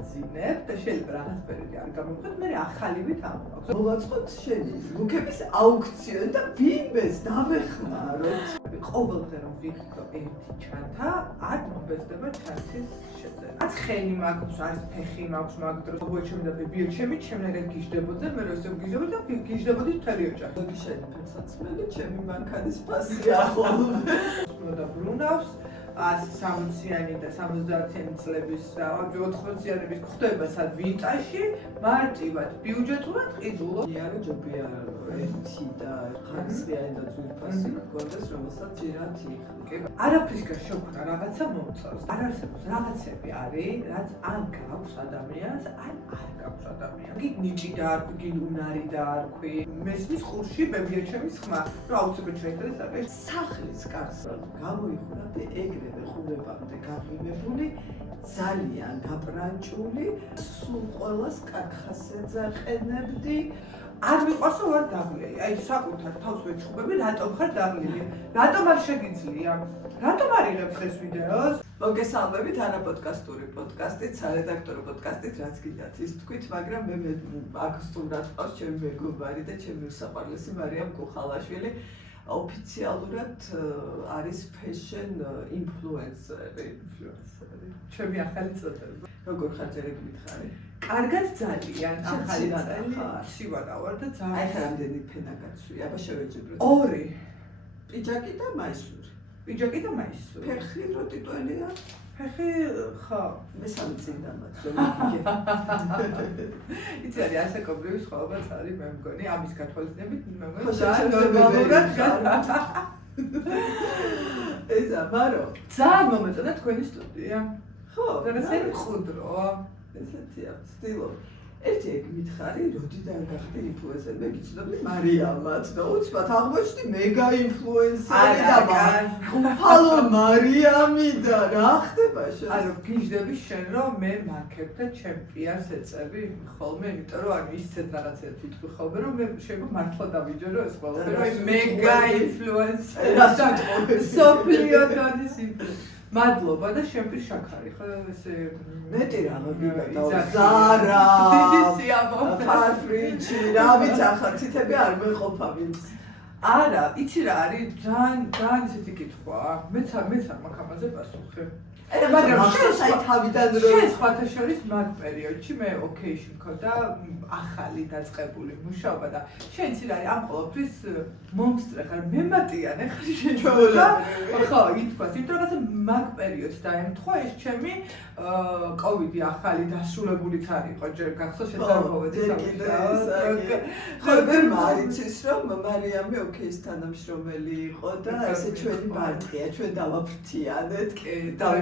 ვაძინებ და შეიძლება რაღაც პერიოდი არ გამოვიყენო, მე ახალივით ამოვაქვს. მოვაწყოთ შენი ლუკების აუქციო და ვინმეს დავეხმაროთ. ყოველდღე რომ ვიყიდო ერთი ჩანთა, არ მომბეზდება ჩანთის შეძენა. რაც ხელი მაქვს, არის ფეხი მაქვს, მაგ დროს მოეჩემი და ბიბიოჩემი, ჩემნაირად გიждდებოდი და მე რომ ესე გიждდებოდი და გიждდებოდი მთელი ოჯახი. მოდი შენი ფერსაცმელი, ჩემი მანქანის ფასი ახოლმე. და ბრუნავს 160-იანი და 70-იანი წლების და 80-იანების ხდებასად ვინტაჟი მარტივად ბიუჯეტურად ყიდულობ. იარა ჯობია ერთი და ხანგრძლივი და ძვირფასი გქონდეს, რომელსაც ჯერათ იხლი. არაფრის გაშოქნა რაღაცა მომწონს. არ არსებობს რაღაცები არის, რაც ან გაქვს ადამიანს, ან არ გაქვს ადამიანს. გიგ ნიჭი დაარქვი, გიგ უნარი დაარქვი. მესმის ყურში ბებიაჩემის ხმა, რომ აუცილებლად შეიძლება ეს სახლის კარს გამოიხურა ეგრევე ხურებამდე გაყინებული, ძალიან გაპრანჭული, სულ ყველას კარგ ხასიათს აყენებდი. არ მიყვარს რომ ვარ დაღლილი. აი საკუთარ თავს ვეჩხუბები, რატომ ხარ დაღლილი? რატომ არ შეგიძლია? რატომ არ იღებ ეს ვიდეოს? მოგესალმებით ანა პოდკასტური პოდკასტით, სარედაქტორო პოდკასტით, რაც გინდათ ის თქვით, მაგრამ მე აქ სტუმრად ყავს ჩემი მეგობარი და ჩემი უსაყვარლესი მარიამ კუხალაშვილი. ოფიციალურად არის fashion influencer. ჩემი ახალი წოდება. როგორ ხარ ჯერები მითხარი? კარგად ძალიან ახალი წელი. სივადა ვარ და აი ძალიან. ხა რამდენი ფენა გაცვი? აბა შევეჯიბროთ. 2. პიჯაკი და მაისური. პიჯაკი და მაისური. ფეხი რო ტიტველია? ფეხი ხო. მესამე წინდამაც რომ მიგიგე. იცი არის ასაკობრივი სხვაობაც არის მე მგონი ამის გათვალისწინებით მე მგონი ხო, ძალიან ნორმალურად ნორმალურად ესა მარო ძალიან მომეწონა თქვენი სტუდია ხო რაღაცა მყუდრო ესეთია ვცდილობ ერთი ეგ მითხარი როდიდან გახდი ინფლუენსერი მე გიცნობდი მარიამად და უცბად აღმოჩნდი მეგა ინფლუენსერი და ფალო მარიამი და რა ხდება შენ ანუ გიждები შენ რომ მე მარკებ და ჩემპიონს ეწევი ხოლმე იმიტომ რომ ანუ ისეთ რაღაცებს ვიტყვი ხოლმე რომ მე შეიძლება მართლა დავიჯერო ეს ყველაფერი რომ მეგა ინფლუენსერი რას ვიტყვი სოფლიო დადის მადლობა და შემპირ შაქარი ხო ესე მეტი რამე მიგატაო ზარა ფარფრიჩი რა ვიცი ახლა თითები არ მეყოფა ვინც არა იცი რა არის ძალიან ისეთი კითხვაა მეც არ მაქვს ამაზე პასუხი მაგრამ შენ თავიდან რო შენ სხვათა შორის მაგ პერიოდში მე ოკეიში მქონდა ახალი დაწყებული მუშაობა და შენ იცი რა არის ამ ყოველთვის მომსწრე ხარ მემატიანე ხარ შენ ჩვეულა ხო ითქვას იმიტომ რომ მაგ პერიოდს დაემთხვა ეს ჩემი კოვიდი ახალი დასრულებულიც არ იყო ჯერ გახსოვს შეთავაზებდი ხო ვერ მარიცის რომ მარიამი ოკეის თანამშრომელი იყო და ესე ჩვენი ბარტია ჩვენ დავაფრთიანეთ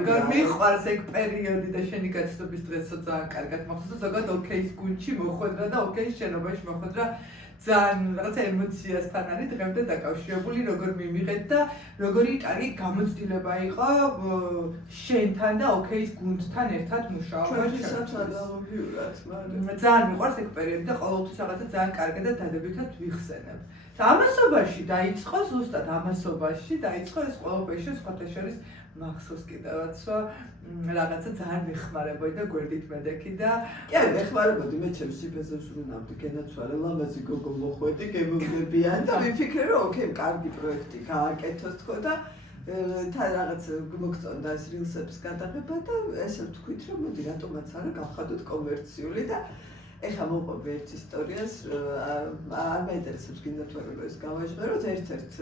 და მიყვარს ეგ პერიოდი და შენი გაცნობის დღესო ძალიან კარგად მახსოვს და ზოგადად ოკეის გუნდში მოხვედრა და ოკეის შენობაში მოხვედრა ძალიან რაღაცა ემოციასთან არის დღემდე დაკავშირებული როგორ მიმიღეთ და როგორი კარგი გამოცდილება იყო შენთან და ოკეის გუნდთან ერთად მუშაობა ჩვენთვისაც ანალოგიურად მაგრამ ძალიან მიყვარს ეგ პერიოდი და ყოველთვის რაღაცა ძალიან კარგად და დადებითად ვიხსენებ ამასობაში დაიწყო ზუსტად ამასობაში დაიწყო ეს ყველაფერი სხვათა შორის მახსოვს კიდევაც რომ რაღაცა ძალიან მეხმარებოდი და გვერდით მედექი და კი არა მეხმარებოდი მე ჩემს სიფეზებს ვრუნავდი გენაცვალე ლამაზი გოგო მოხვედი გემოვდებიან და ვიფიქრე რომ ოკეი კარგი პროექტი გააკეთოს თქო და თან რაღაც მოგწონდა ეს rilsებს გადაღება და ესე ვთქვით რომ მოდი რატომაც არა გავხადოთ კომერციული და ეხლა მოვყვები ერთ ისტორიას არ მეინტერესებს გინდა თუ არა ეს გავაჟღეროთ ერთ-ერთ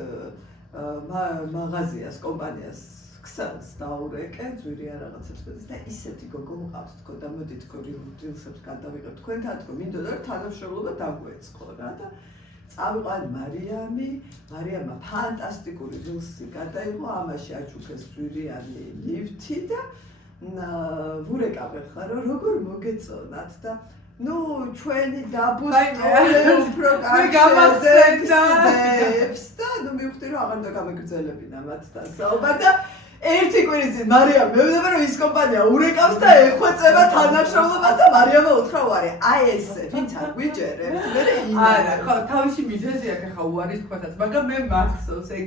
მაღაზიას კომპანიას ქსელს დაურეკე ძვირია რაღაცებს და ისეთი გოგო მყავს თქო და მოდი თქო rilsებს გადავიღებ თქვენთან თქო მინდოდა რომ თანამშრომლობა დაგვეწყო რა და წავიყვან მარიამმა ფანტასტიკური rilsი გადაიღო ამაში აჩუქეს ძვირიანი ლიფტი და ვურეკავ ხა რომ როგორ მოგეწონათ და ნუ ჩვენი დაბუსტოლე უფრო გამახსენებს და ნუ მივხვდი რომ აღარ დაგამეგრძელებინა მათთან საუბარ და ერთი კვირისი მარიამ მევიდება რომ ის კომპანია ურეკავს და ეხვეწება თანამშრომლობას და მარიამმა უთხრა უარი აი ესე ვინც არ გვიჯერებთ მე არა ხო თავისი მიზეზი აქვს ხა უარის თქვათაც მაგრამ მე მახსოვს ეგ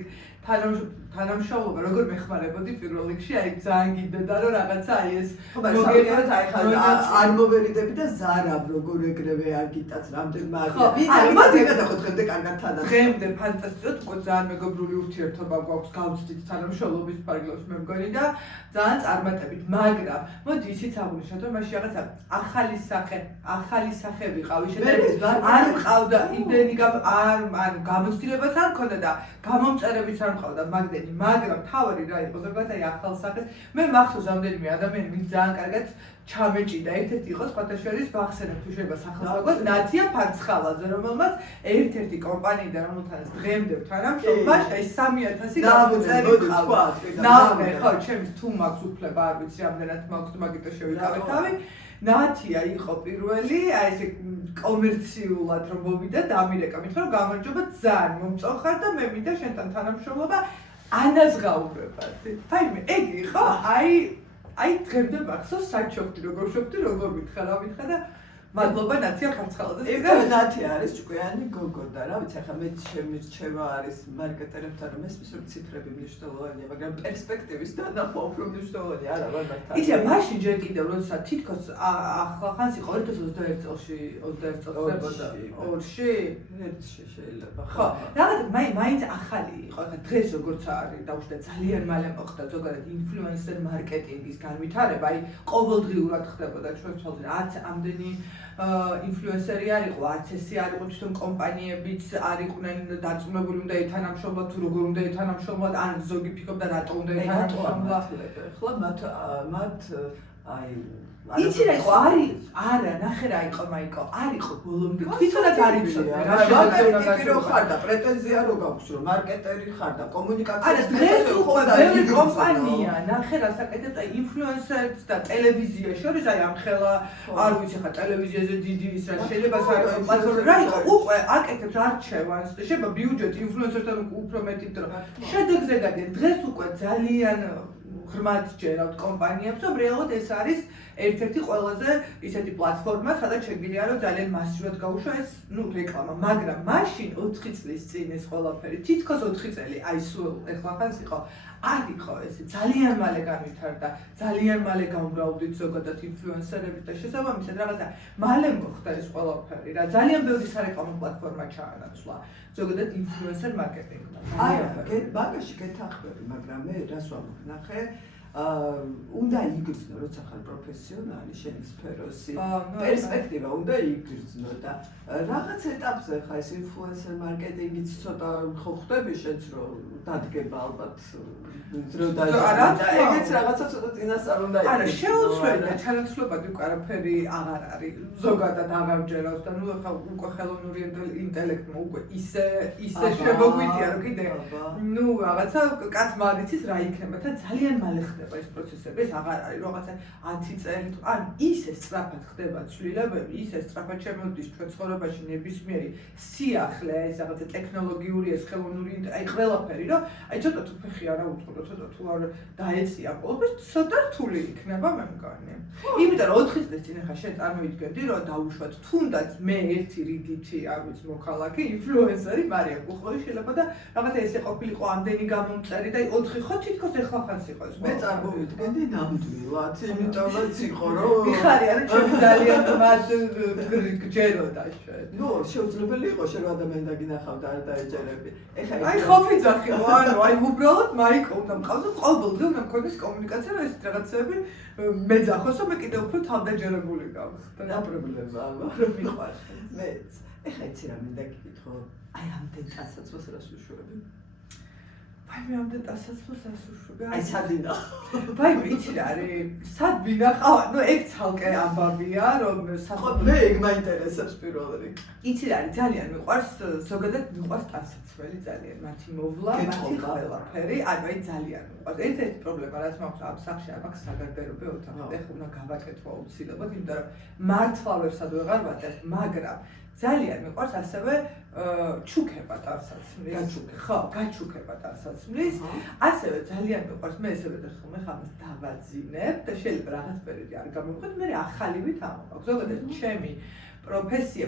თანამშრომლობა როგორ მეხმარებოდი პირველ რიგში, აი ძალიან გინდოდა რომ რაღაცა აი ეს მოგებათ აი ხა არ მოვერიდები და ზარაბ როგორ ეგრევე აგიტაც რამდენმა დღემდე კარგად თანაც. დღემდე ფანტასტიკოდ უკვე ძალიან მეგობრული ურთიერთობა გვაქვს გავწვდით თანამშრომლობის ფარგლებს მე მგონი და ძალიან წარმატებით, მაგრამ მოდი ისიც აღვნიშნოთ რომ მაშინ რაღაცა ახალი სახე ვიყავი შეიძლება არ მყავდა იმდენი არ გამოცდილებაც არ მქონდა და გამომწერებიც არ მყავდა მაგდენი, მაგრამ თავი რა იყო ზოგადად აი ახალ სახეს მე მახსოვს რამდენიმე ადამიანი ვინც ძალიან კარგად ჩამეჭიდა ერთ-ერთი იყო სხვათა შორის ვახსენებ თუ შეიძლება სახელს ვაგოთ ნათია ფარცხალაძე რომელმაც ერთ-ერთი კომპანიიდან რომელთანაც დღემდე თანამშრომლობ აი 3000 გამომწერი ყავდა ნავე ხო ჩემს თუ მაქვს უფლება არ ვიცი რამდენად მაქვს მაგიტო შევიკავე თავი ნათია იყო პირველი აი ესე კომერციულად რომ მოვიდა დამირეკა მითხრა რომ გამარჯობა ძალიან მომწონხარ და მე მინდა შენთან თანამშრომლობა ანაზღაურებად ფაიმე ეგ იყო აი დღემდე მახსოვს საჩოქდი როგორ მითხა რა მითხა და მადლობა ნათია ფარცხალაძეს და ნათია არის ჭკვიანი გოგო და რა ვიცი ახლა მე შემირჩევა არის მარკეტერებთან რომ ესმის რომ ციფრები მნიშვნელოვანია მაგრამ პერსპექტივის დანახვა უფრო მნიშვნელოვანი არა ვარ იცი მაშინ ჯერ კიდევ როცა თითქოს ახლახანს იყო 2021 წელში 21 წელს ხდებოდა 2-ში შეიძლება ხო რაღაც მაინც ახალი იყო ახლა დღეს როგორც არის დაუშვდა ძალიან მალე მოხდა ზოგადად ინფლუენსერ მარკეტინგის განვითარება აი ყოველდღიურად ხდებოდა ჩვენს თვალზე არც ამდენი ინფლუენსერი არ იყო, არც ესე არ იყო თვითონ კომპანიებიც არ იყვნენ დარწმუნებული უნდა ეთანამშრომლოთ თუ როგორ უნდა ეთანამშრომლოთ, ან ზოგი ფიქრობდა რატო უნდა ეთანამშრომლოთ. ახლა მათ აი იცი რა იყო არა ნახე რა იყო მაიკო არ იყო ბოლომდე თვითონაც არ იცოდა მარკეტინგი რო ხარ და პრეტენზია რო გაქვს რომ მარკეტერი ხარ და კომუნიკაციის დღეს უკვე ბევრი კომპანია ნახე რა საკეთებს აი ინფლუენსერს და ტელევიზია შორის აი ამხელა არ ვიცი ხა ტელევიზიაზე დიდი ის რა შეიძლება საერთოდ პლატფორმა რა იყო უკვე აკეთებს არჩევანს და შეიძლება ბიუჯეტი ინფლუენსერთან უფრო მეტი დრო შედეგზე გადიან დღეს უკვე ძალიან ღრმად ჯერავთ კომპანიებს რომ რეალურად ეს არის ერთ-ერთი ყველაზე ისეთი პლატფორმა, სადაც შეგვიძლია რომ ძალიან მასიურად გაუშვა ეს, რეკლამა, მაგრამ მაშინ 4 წლის წინ ეს ყველაფერი, თითქოს 4 წელი, აი სულ ეხლახანს იყო, არ იყო ესე, ძალიან მალე განვითარდა, ძალიან მალე გამრავლდით ზოგადად ინფლუენსერებით და შესაბამისად რაღაცა მალე მოხდა ეს ყველაფერი რა, ძალიან ბევრი სარეკლამო პლატფორმა ჩაანაცვლა ზოგადად ინფლუენსერ მარკეტინგმა. აი, მაგაში გეთანხმები, მაგრამ მე რას ვამბობ, უნდა იგრძნო, როცა ხარ პროფესიონალი შენი სფეროსი, პერსპექტივა უნდა იგრძნო და რაღაც ეტაპზე ხა ეს ინფლუენსერ მარკეტინგიც ცოტა ხო ხდები შენც რომ დადგება ალბათ დრო და ეგეც რაღაცა ცოტა წინასწარ უნდა იყოს. არა, შეუცვლელია ჩანაცვლებად უკვე არაფერი აღარ არის. ზოგადად აღარ ჯერავს და ხა უკვე ხელოვნური ინტელექტმა უკვე ისე შემოგვიდია რომ კიდე რაღაცა კაც მარიცის რა იქნება და ძალიან მალე ხდება ეს პროცესები, ეს აღარ არის რაღაცა 10 წელი თუ ან ისე სწრაფად ხდება ცვლილებები, ისე სწრაფად შემოდის ჩვენ ცხოვრებაში ნებისმიერი სიახლე, ეს რაღაცა ტექნოლოგიური, ეს ხელოვნური, აი ყველაფერი, რომ აი ცოტა თუ ფეხი არა უწყურო, ცოტა თუ არ დაეწია ყოველთვის, ცოტა რთული იქნება მე მგონი. იმიტომ რომ 4 წლის წინ ახლა შენ წარმოვიდგენდი, რომ დაუშვათ თუნდაც მე ერთი რიგითი, არ ვიცი, მოქალაქე, ინფლუენსერი, მარია კუხლოვი შეიძლება და რაღაცა ესე ყოფილიყო ამდენი გამომწერი და 4 ხო თითქოს ეხლახანს იყო ეს. მე წარმოვიდგენდი ნამდვილად, იმიტომაც იყო რომ მიხარი არა ჩემ ძალიან მათ გჯეროდა შენ. ნუ შეუძლებელი იყო შენ ადამიანი დაგინახავდა არ დაეჯერები. ეხლა აი ხოფი ძახი ანუ აი უბრალოდ მაიკო უნდა მყავდა ყოველდღე უნდა მქონდეს კომუნიკაცია რომ ეს რაღაცები მეძახოსო მე კიდევ უფრო თავდაჯერებული გავხდა. და პრობლემაა რომ მიყვარს. მეც ეხლა იცი რა მინდა გიკითხო აი ამდენ ტანსაცმელს რას უშვები? აი მე ამდენ ტანსაცმელს რას უშვები? აი სადინა. აი ვიცი რა არის სად ვინახავ ნუ ეგ ცალკე ამბავია რომ მე ეგ მაინტერესებს პირველ რიგში. იცი რა არის ძალიან მიყვარს ზოგადად მიყვარს ტანსაცმელი ძალიან მათი მოვლა მათი ყველაფერი აი ძალიან მიყვარს ერთ-ერთი პრობლემა რაც მაქვს ამ სახში არ მაქვს საგარდერობე ოთახი ეხლა უნდა გავაკეთო აუცილებლად იმიტომ რომ მართლა ვერსად ვეღარ ვატებ მაგრამ ძალიან მიყვარს ასევე ჩუქება ტანსაცმლის. ხო, გაჩუქება ტანსაცმლის. ასევე ძალიან მიყვარს მე ესევე ხომ ხამას დავაძინებ და შეიძლება რაღაც პერიოდი არ გამოვიყოთ, მე ახალივით ამოვაქვს. ზოგადად ჩემი პროფესია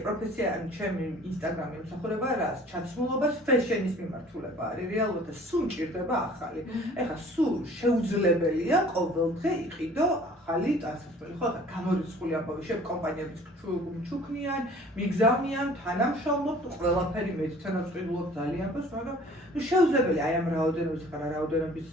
ან ჩემი ინსტაგრამი ემსახურება რას? ჩაცმულობას, ფეშენის მიმართულება არის რეალურად და სულ მჭირდება ახალი. ეხლა სულ შეუძლებელია ყოველდღე იყიდო ახალი ტანსაცმელი. ხო, ახლა გამორიცხული ამბავი შევ კომპანიებიც ჩუქნიან, მიგზავნიან, თანამშრომლობთ, ყველაფერი მე თვითონაც ვყიდულობ ძალიან ბევრს, მაგრამ შეუძლებელია აი ამ რაოდენობის ხარ რაოდენობის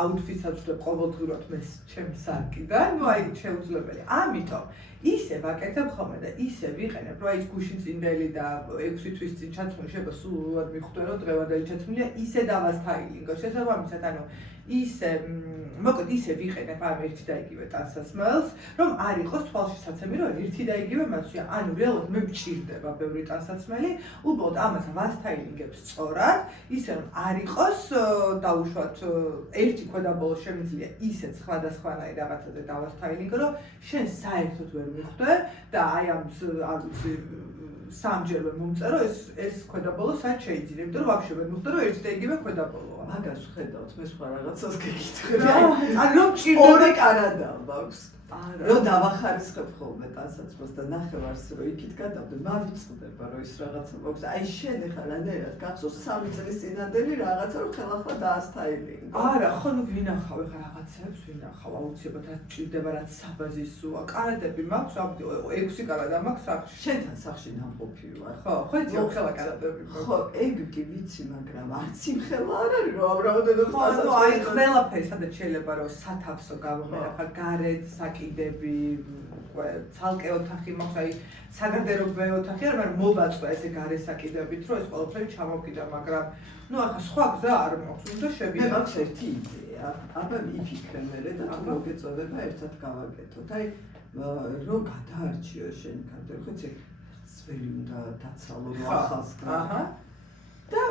აუთფიტსაც ვდებ ყოველდღურად მე ჩემს სარკიდან, ნუ აი შეუძლებელია. ამიტომ ისე ვაკეთებ ხოლმე და ისე ვიყენებ, რომ აი ეს გუშინ წინდელი და 6 თვის წინ ჩაცმული შეიძლება სულად მიხვდე, რომ დღევანდელი ჩაცმულია, ისე დავასთაილინგო. შესაბამისად, ანუ ისე მოკლედ ისე ვიყენებ ამ ერთი და იგივე ტანსაცმელს, რომ არ იყოს თვალშისაცემი, რომ ერთი და იგივე მასვია. ანუ რეალურად მე მჭირდება ბევრი ტანსაცმელი, უბრალოდ ამას ვასთაილინგებ სწორად, ისე რომ არ იყოს დაუშვათ ერთი ქვედაბოლოს შემიძლია ისეთ სხვადასხვანაირ რაღაცაზე დავასთაილინგო, რომ შენ საერთოდ ვერ მიხვდე და აი ამ არ ვიცი სამჯერვე მომწერო ეს ქვედაბოლო სად შეიძლება, იმიტომ რომ ვაფშე ვერ მიხვდე, რომ ერთი და იგივე ქვედაბოლოა. მაგას ვხედავთ, მე სხვა რაღაცას გეკითხები. ან რომ ჭირდება ორი კანადა მაქვს. რომ დავახარისხებ ხოლმე ტანსაცმელს და ნახევარს რომ იქით გადავდე, მავიწყდება რომ ის რაღაცა მაქვს. აი შენ ახლა რანაირად გახსოვს 3 წლის წინანდელი რაღაცა რომ ხელახლა დაასთაილინგო. არა, ხო ნუ ვინახავ ახლა რაღაცებს, ვინახავ აუცილებლად რაც ჭირდება, რაც საბაზისოა. კანადები მაქვს, 6 კანადა მაქვს სახში. შენთან სახში ნამყოფი ვარ. ხო, ხო იცი ხელა კანადები. ხო, ეგ კი ვიცი, მაგრამ არც იმ ხელა არ არის რომ ამ რაოდენობის ტანსაცმელი. ხო, აი ყველაფერი სადაც შეიძლება რომ სათავსო გამომერახა, გარეთ საკიდები, ცალკე ოთახი მაქვს, აი საგარდერობო ოთახი არ, მაგრამ მოვაწვე ესე გარე საკიდებით, რომ ეს ყველაფერი ჩამოვკიდა, მაგრამ ნუ ახლა სხვა გზა არ მაქვს, უნდა მე შევიდე. მაქვს ერთი იდეა. აბა მიფიქრე მერე და თუ მოგეწოდება ერთად გავაკეთოთ. აი რო გადაარჩიო შენ კადრ, ხო იცი, ძველი უნდა დაცალო ახალს. აჰა. და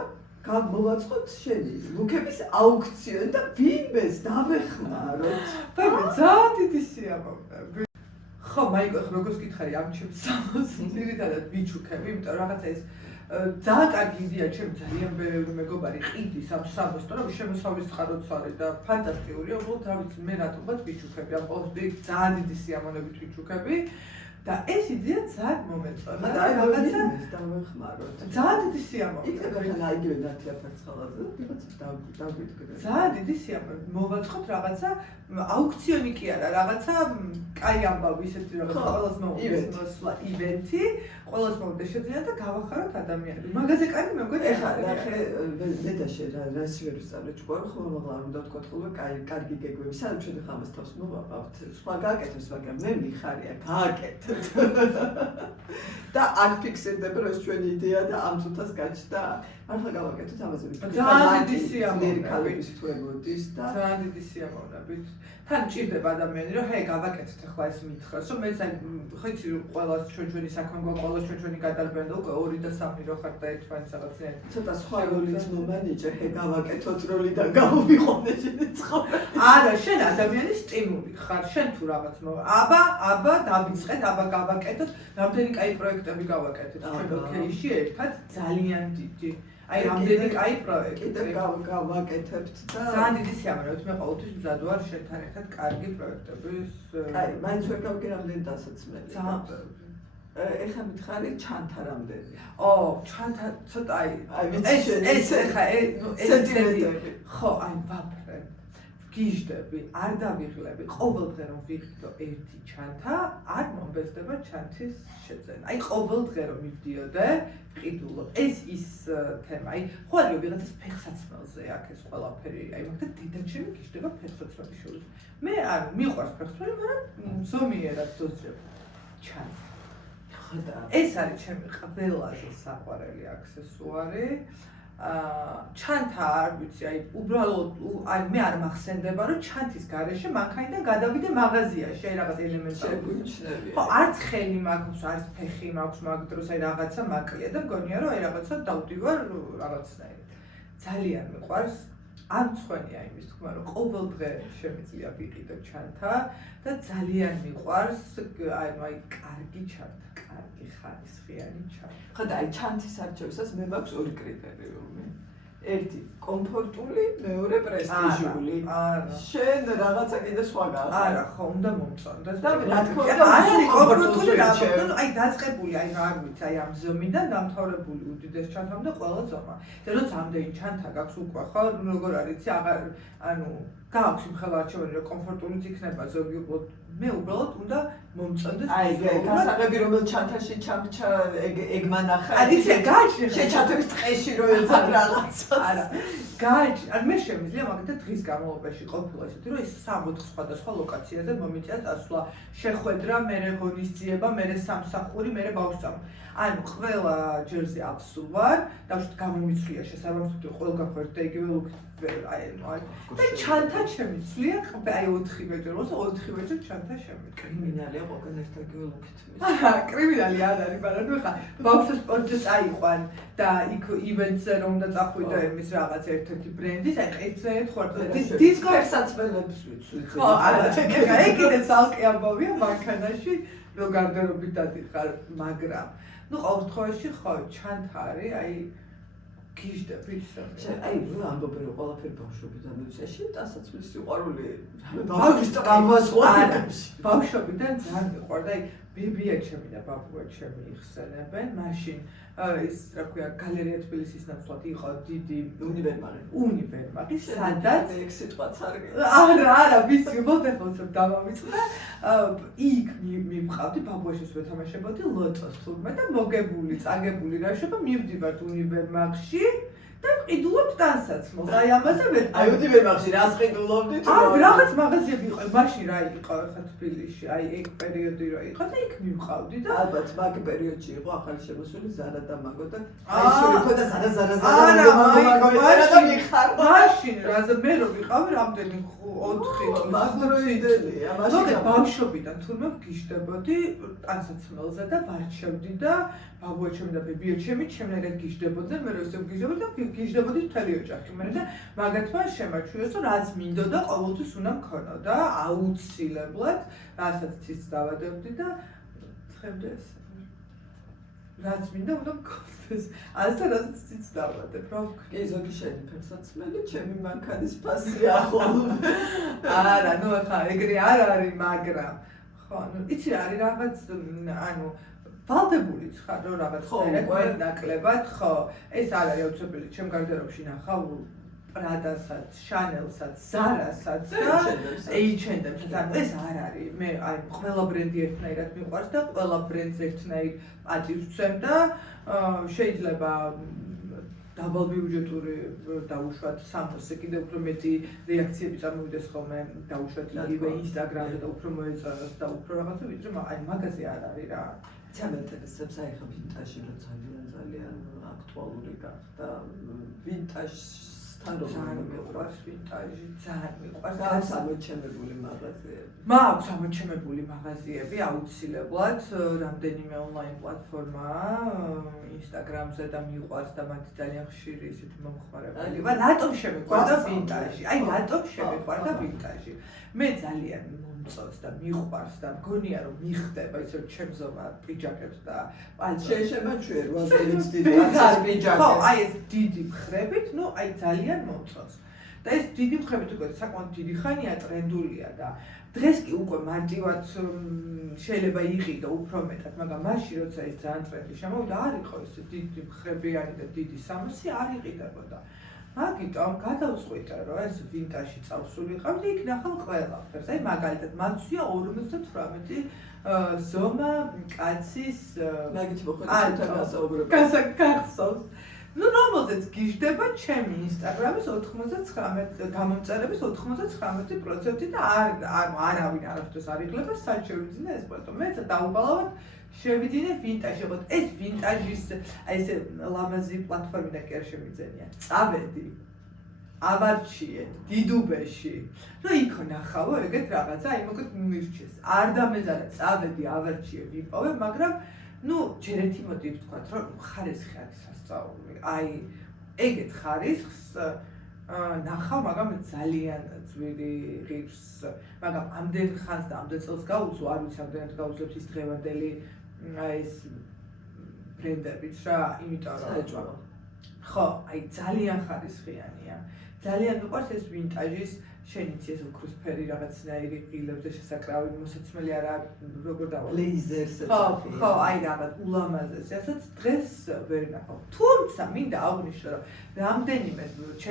გამოვაწყოთ შენი ლუკების აუქციონი და ვინმეს დავეხმაროთ. ბაბა, ძალიან დიდი სიამოვნებაა. ხო, მაიკო, როგორც გითხარი ამ ჩემს სამოს, ძირითადად ვიჩუქები, იმიტომ რომ რაღაცა ეს ძალიან კარგი იდეა, ჩემი ძალიან ბევრი მეგობარი ყიდის ამ სამოს, რომ შემოსავლის წყაროც არის და ფანტასტიკურია, უბრალოდ რა ვიცი, მე რატომღაც ვიჩუქები, ამ ყოველდღე ძალიან დიდი სიამოვნებით ვიჩუქები. და ეს იდეა ძალიან მომეწონა. და აი რაღაცა დავეხმაროთ. ძალიან დიდი სიამოვნებაა. იქნება ხან აიგივე ნათია ფერცხალაძე და ვიღაცა დაგვიდგეთ. ძალიან დიდი სიამოვნებაა. მოვაწყოთ რაღაცა აუქციონი კი არა, რაღაცა კაი ამბავი ისეთი რაღაცა ყველას მოსვლა ივენთი, ყველას მოვიდა შეძენა და გავახაროთ ადამიანები. მაგაზე კარგი მე მგონი ეხლა ნახე მე და შენ რას ვერ ვსწავლე ჭკუარი ხოლმე მაღლა უნდა ვთქვათ ხოლმე კარგი გეგმები. სანამ ჩვენ ახლა ამას თავს მოვაპავთ, სხვა გააკეთებს, მაგრამ მე მიხარია გააკეთე. და აქ ფიქსირდება რომ ეს ჩვენი იდეა და ამ წუთას გაჩნდა. ახლა გავაკეთოთ ამაზე ვიქცე. ძალიან დიდი სიამოვნებით ქალების თუ ემოდის და ძალიან დიდი სიამოვნებით. თან ჭირდება ადამიანი რომ ჰე გავაკეთოთ ახლა ეს მითხრას რომ მეც აი ხო იცი ყველას ჩვენი საქმე გვაქვს, ყველას ჩვენი გადარბენ და უკვე 2 და 3 რო ხარ და ერთმანეთს რაღაცნაირად ცოტა სხვა როლიც მომანიჭე, ჰე გავაკეთოთ როლიდან გამოვიყონე შენი ცხოვრება. არა, შენ ადამიანის სტიმული ხარ, შენ თუ რაღაც აბა დავიწყეთ, აბა გავაკეთოთ, რამდენი კაი პროექტები გავაკეთეთ ჩვენ ოკეიში ერთად ძალიან დიდი. აი რამდენი კაი პროექტი. კიდევ გავაკეთებთ და ძალიან დიდი სიამოვნებით მე ყოველთვის მზად ვარ შენთან ერთად კარგი პროექტების. აი, მაინც ვერ გავიგე რამდენი დასაცმელი. ძალიან ბევრი. ეხლა მითხარი ჩანთა რამდენი. ჩანთა ცოტა აი ეს ეხა სენტიმეტრები. ხო, აი ვაფრე. გიჟდები, არ დავიღლები, ყოველდღე რომ ვიყიდო ერთი ჩანთა, არ მომბეზდება ჩანთის შეძენა. აი ყოველდღე რომ მივდიოდე, ვყიდულობ. ეს ის თემა, აი ხო არის ვიღაცას ფეხსაცმელზე აქ ეს ყველაფერი, აი მაგდა დედაჩემი გიჟდება ფეხსაცმელის შორის. მე არ მიყვარს ფეხსაცმელი, მაგრამ ზომიერად დოზრებ ჩანს. ეს არის ჩემი ყველაზე საყვარელი აქსესუარი. ჩანთა არ ვიცი, აი უბრალოდ აი მე არ მახსენდება რომ ჩანთის გარეშე მანქანიდან გადავიდე მაღაზიაში, აი რაღაც ელემენტები შეგვიჩნევია. ხო, არც ხელი მაქვს, არც ფეხი მაქვს მაგ დროს, აი რაღაცა მაკლია და მგონია რომ აი რაღაცა დავდივარ რაღაცნაირად. ძალიან მიყვარს. არ მცხვენია იმის თქმა, რომ ყოველდღე შემიძლია ვიყიდო ჩანთა და ძალიან მიყვარს აი კარგი ჩანთა, კარგი ხარისხიანი ჩანთა. ხო და აი ჩანთის არჩევისას მე მაქვს ორი კრიტერიუმი. ერთი კომფორტული, მეორე პრესტიჟული. შენ რაღაცა კიდე სხვა გააქვს. არა, ხო, უნდა მომწონდეს. და რა თქმა უნდა, არის კომფორტული რა, აი დაწყებული, აი რა ვიცი, აი ამ ზომიდან დამთავრებული უდიდეს ჩანთამ და ყველა ზომა. როცა ამდენი ჩანთა გაქვს უკვე ხო, როგორ არის, აღარ ანუ გააქვს იმხელა არჩევანი, რომ კომფორტულიც იქნება ზოგი უბრალოდ მე უბრალოდ უნდა მომწონდეს. აი გასაღები რომელ ჩანთაში ჩამჩა ეგ მანახა. არის გაჩი შეჩათების ტყეში რო ეძებ რაღაცას. არა. გაჩი, ან მე შემიძლია მაგალითად დღის განმავლობაში ყოფილა ისეთი, რომ ის 3-4 სხვადასხვა ლოკაციაზე მომიწია წასვლა, შეხვედრა, მერე ღონისძიება, მერე სამსახური, მერე ბავშვთან. ანუ ყველა ჯერზე ავსულ ვარ, დავშვით გამომიცვლია შესაბამისად ყველგან ხერხდა იგივე ლუკით აი და ჩანთა შემიცვლია, აი 4 ჯერ, 4 ჯერ ჩანთა შემიცვლია. კრიმინალია ყველგან ერთაგივე ლუკით. აჰა, კრიმინალი არ არის, მაგრამ ნუ ხა ბავშვს სპორტზე წაიყვან და იქ ივენტზე რომ უნდა წახვიდო იმის რაღაც ერთ-ერთი ბრენდის, აი ერთზეეთ ხوارწა დისკოსაცმელებს ვიცით. ხო, არა, ეგ კიდე ცალკე ამბავია მანქანაში, რომ გარდერობით დადიხარ, მაგრამ ну ყოველდღიურში ხო ჩანთა არის, აი გიჟდები ისე. აი ამბობენ რომ ყველაფერი ბავშვობიდან მიცეში, დასაცმლის სიყვარული ბავშვობიდან ძალიან მიყვარდა, აი ბებია ჩემი და ბაბუა ჩემი იხსენებენ, მაშინ ის რა ქვია გალერეა თბილისის ნაცვლად იყო დიდი უნივერმაღი, სადაც ეგ სიტყვაც არის. არა, ვიცი, მოდეხოცებ დამამიწყდა. იქ მივყავდი, ბაბუაშიც ვეთამაშებოდი ლოტოს თურმე და მოგებული, წაგებული რა შეება, მივდივართ უნივერმაღში და ვყიდულობ ტანსაცმელს. აი ამაზე აი უნივერმაღში რას ყიდულობდით? რაღაც მაღაზიები იყო, მაშინ რა იყო ხა თბილისში, აი ეგ პერიოდი რა იყო და იქ მივყავდი და ალბათ მაგ პერიოდში იყო ახალი შემოსული ზარა და მაგო და აი სულ იყო და ზარა მაშინ რაზე მე რო ვიყავი რამდენი 4 მაგდროიდელია მაშინ ბავშვობიდან თურმე ვგიჟდებოდი ტანსაცმელზე და ვარჩევდი და ბაბუა ჩემი და ბებია ჩემი ჩემნაირად გიჟდებოდნენ, მე რო ისე ვგიჟდებოდი და გიჟდებოდი მთელი ოჯახი. მე და მაგათმა შემაჩვიეს, რომ რაც მინდოდა ყოველთვის უნდა მქონოდა აუცილებლად, რასაც ცის დავადებდი და ხემდე ეს რაც მინდა უნდა მქონდეს. ასე რასაც ცის დავადებ, რა ვქნა. კი, ზოგი შენი ფერსაცმელი, ჩემი მანქანის ფასი ახოლმე. არა, ნუ ხა ეგრე არ არის, მაგრამ ხო, ნუ იცი არის რაღაც ანუ ვალდებულიც ხარ რომ რაღაც ერეკვეთ ნაკლებად, ხო, ეს არ არის აუცილებელი, ჩემ გარდერობში ნახავ პრადასაც, შანელსაც, ზარასაც და H&M-საც, ანუ ეს არ არის, მე აი ყველა ბრენდი ერთნაირად მიყვარს და ყველა ბრენდს ერთნაირ პატივს ვცემ და შეიძლება დაბალ ბიუჯეტური დავუშვათ სამოსზე კიდე უფრო მეტი რეაქციები წარმოვიდეს ხოლმე დავუშვათ იგივე ინსტაგრამზე და უფრო მოეწონოს და უფრო რაღაცა ვიდრე აი მაგაზე არ არის რა. ცემენტებს აი ხა ვინტაჟი რო ძალიან აქტუალური გახდა ვინტაჟთან ძალიან მიყვარს ვინტაჟი, ძალიან მიყვარს. აქვს ამოჩემებული მაღაზიები. მაქვს ამოჩემებული მაღაზიები აუცილებლად, რამდენიმე ონლაინ პლატფორმაა, ინსტაგრამზე და მიყვარს და მათი ძალიან ხშირი ისეთი მომხმარებელი. რატომ შემიყვარდა ვინტაჟი? აი რატომ შემიყვარდა ვინტაჟი? მე ძალიან მომწონს და მიყვარს და მგონია რომ მიხდება ისე ჩემს ზომა პიჯაკებს და პანჩე შემაჩვიე 8 დიდი კაცის პიჯაკებს. ხო, აი ეს დიდი მხრებით, ნუ აი ძალიან მომწონს. და ეს დიდი მხრებით უკვე საკმაოდ დიდი ხანია ტრენდულია და დღეს კი უკვე მარტივად შეიძლება იყიდო უფრო მეტად, მაგრამ მაშინ როცა ეს ძალიან ტრენდი შემოვიდა, არ იყო ეს დიდი მხრებიანი და დიდი სამოსი არ იყიდებოდა. მაგიტომ გადავწყვიტე, რომ ეს ვინტაჟი წავსულიყავ და იქ ნახავ ყველაფერს. აი მაგალითად, მაცვია 58 ზომა კაცის მაგით მოხდა გასაუბრება. გახსოვს. ნუ რომელზეც გიჟდება ჩემი ინსტაგრამის 99 გამომწერების 99% და არავინ არასდროს არ იღლება, სად შევიძინე ეს ფოტო. მეც დაუყალავად შევიძინე ვინტაჟი, ხო ეს ვინტაჟის აი ეს ლამაზი პლატფორმიდან კი არ შევიძენია. წავედი ავარჩიე დიდუბეში. ნუ იქ ნახავო ეგეთ რაღაცა, აი მოკლედ მირჩეს. არ დამეზარა, წავედი ავარჩიე ვიპოვე, მაგრამ ნუ ჯერ ერთი მოტივი ვთქვათ, რომ ხარისხი არის სასწაული. აი ეგეთ ხარისხს ნახავ, მაგრამ ძალიან ძვირი ღირს, მაგრამ ამდენ ხანს და ამდენ წელს გავუძლო, არ ვიცი ამდენად გავუძლებთ ის დღევანდელი ეს ბრენდებიც რა, იმიტომ რომ ხო, აი ძალიან ხარისხიანია. ძალიან მიყვარს ეს ვინტაჟის შენიც ეს ოქროსფერი რაღაცნაირი ღილებზე შესაკრავი მოსაცმელი არა როგორ დავა ლეიზერზე ხო აი რაღაც ულამაზეს რასაც დღეს ვერ ნახავ თუმცა მინდა აღვნიშნო რომ რამდენიმე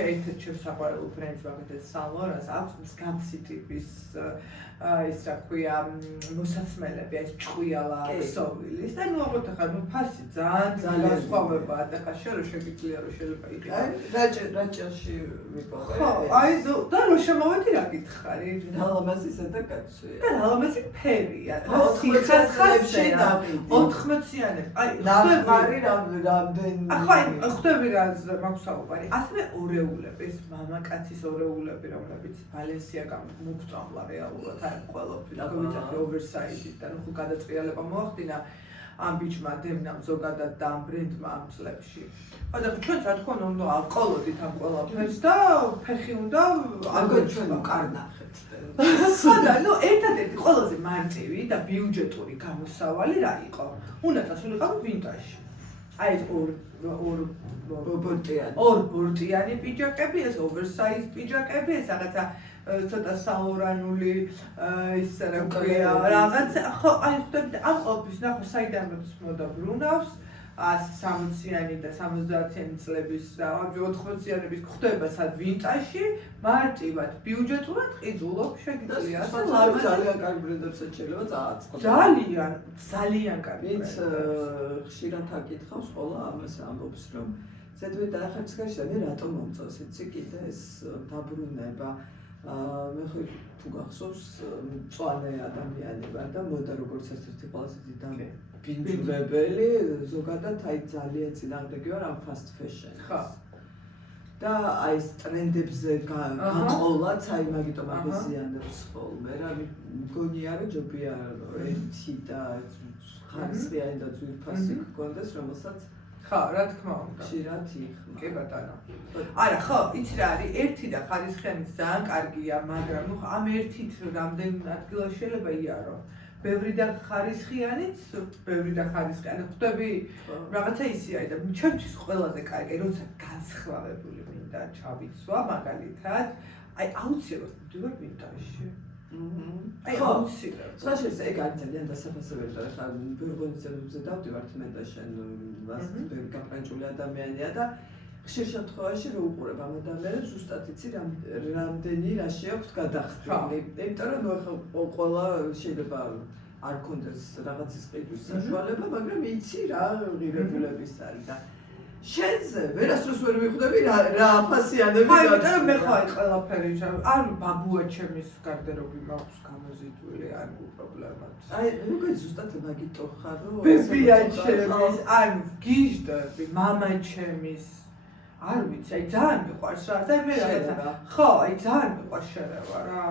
ერთ-ერთ შესაყვარებულ ბრენდს მაგალითად Saint Laurent აქვს მსგავსი ტიპის ის რა ქვია მოსაცმელები ეს ჭყვიალა ქსოვილის და ნუ აღოთ ახლა ნუ ფასი ძალიან სხვავებაა და ხა შენ რო შეგიძლია რომ შეიძლება იყიდო რაჭაში ვიპოვე ხო აი და რო შემოვედი რა გითხარი დალამაზისა და კაცია და დალამაზი ფერია 80-იანებში დავიდი 80-იანები აი ნახმარი რამდენი ახლა ხვდები რა მაქვს საუბარი ასევე ორეულები ეს მამაკაცის ორეულები რომლებიც Balenciaga მოგწამლა რეალურად ყველაფერი გავიწევი ოვერსაიზით და ნუ გადაწყიალება მოახდინა ამ ბიჭმა დევნამ ზოგადად და ამ ბრენდმა ამ წლებში. და ჩვენც რა თქმა უნდა ავყოლოდით ამ ყველაფერს და ფეხი უნდა აგერ ჩვენ უკარნახეთ. ხოდა ნუ ერთადერთი ყველაზე მარტივი და ბიუჯეტური გამოსავალი რა იყო? უნდა წასულიყავი ვინტაჟში. აი ეს ორ ბორტიანი პიჯაკები, ეს ოვერსაიზ პიჯაკები, ეს რაღაცა ცოტა საურანული ის რა ქვია რაღაც ხო აი ხვდებით ამ ყოფის ნახო საიდანაც მოდა ბრუნავს 160-იანი და 70-იანი წლების და 80-იანების ხვდება სად ვინტაჟში მარტივად ბიუჯეტურად ყიდულობ შეგიძლია ძალიან კარგი ბრენდებსაც შეიძლება წააწყო ძალიან კარგი ვინც ხშირად აკითხავს ყველა ამას ამბობს რომ ზედმეტ დაახერხებს და მე რატომ მომწონს იცი კიდე ეს დაბრუნება მე ხო თუ გახსოვს მწვანე ადამიანი ვარ და მოდა როგორც ერთ-ერთი ყველაზე დიდი ბინჯურებელი ზოგადად აი ძალიან წინააღმდეგი ვარ ამ fast fashion-ს. ხო. და აი ეს ტრენდებზე გაყოლაც აი მაგიტომ აღიზიანებს ხოლმე რა მგონია რომ ჯობია ერთი და ხარისხიანი და ძვირფასი გქონდეს რომელსაც ხო, რა თქმა უნდა. ხშირად იხმა. კი ბატონო. არა, ხო, იცი რა არის, ერთი და ხარისხიანიც ძალიან კარგია, მაგრამ ნუ ამ ერთით რამდენ ადგილას შეიძლება იარო. ბევრი და ხარისხიანიც, ხვდები რაღაცა ისია და ჩემთვის ყველაზე კარგი, როცა განსხვავებული მინდა ჩავიცვა, მაგალითად, აი აუცილებლად მივდივარ ვინტაჟში. აი აუცილებლად. საშუალო ეგ არის ძალიან დასაფასებელი და ხა ბურგონიზებზე დავდივართ მე და შენ ბევრი გაფრანჭული ადამიანია და ხშირ შემთხვევაში რო უყურებ ამ ადამიანებს ზუსტად იცი რამდენი რა შეაქვთ გადახდილი. იმიტომ რომ ნუ ყველა შეიძლება არ კონდეს რაღაცის ყიდვის საშუალება, მაგრამ იცი რა ღირებულების არის და შენზე ვერასდროს ვერ მიხვდები რა აფასიანები გაქვს. აი, იმიტომ რომ მე ხო აი ყველაფერი არ ბაბუა ჩემის გარდერობი მაქვს გამოზიდვილი, არ პრობლემაა. აი, როგორ ზუსტად მაგიტო ხარ რომ ბებია ჩემის, ანუ გიჟდები, მამა ჩემის არ ვიცი, აი ძალიან მიყვარს რა და მე რაღაცა ხო, აი ძალიან მიყვარს შერევა რა.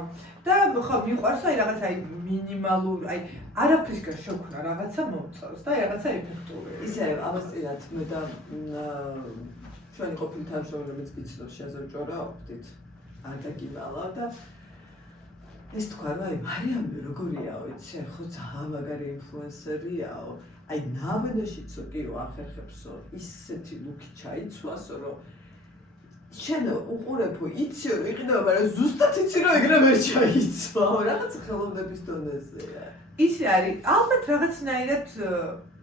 და ხო მიყვარს აი რაღაცა აი მინიმალური, აი არაფრისგან შევქნა რაღაცა მომწონს და აი რაღაცა ეფექტური. ისე ამასწინათ მე და ჩვენი ყოფილი თანამშრომლებიც გიცნობს შეზრჭორაობდით. არ დაგიმალა და ეს თქვა რომ აი მარიამი როგორიაო, იცი, ხო ძალიან მაგარი ინფლუენსერიაო. აი ნავენაშიცო კიო ახერხებსო ისეთი ლუკი ჩაიცვასო რომ შენ უყურებო იცი რომ იყიდება მაგრამ ზუსტად იცი რომ ეგრე ვერ ჩაიცვაო რაღაც ხელოვნების დონეზეა იცი არის ალბათ რაღაცნაირად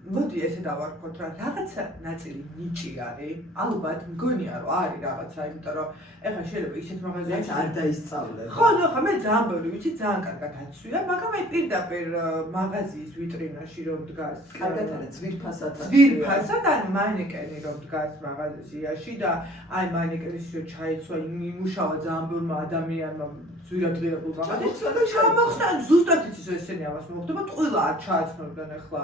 მოდი ესე დავარქოთ რა რაღაცა ნაწილი ნიჭი არის ალბათ მგონია რომ არის რაღაცა იმიტომ რომ ეხლა შეიძლება ისეთ მაღაზიაში არ დაისწავლებ ხო ნუ ხა მე ძალიან ბევრი ვიცი ძალიან კარგად აცვია მაგრამ აი პირდაპირ მაღაზიის ვიტრინაში რომ დგას კარგად არა ძვირფასად ან მანეკენი რომ დგას მაღაზიაში და აი მანეკენის რო ჩაიცვა იმუშავა ძალიან ბევრმა ადამიანმა ძვირადღირებულ მაღაზიაში ჩამოხსნა ზუსტად იცის ესენი ამას მოხდება ტყუილა არ ჩააცნობდნენ ახლა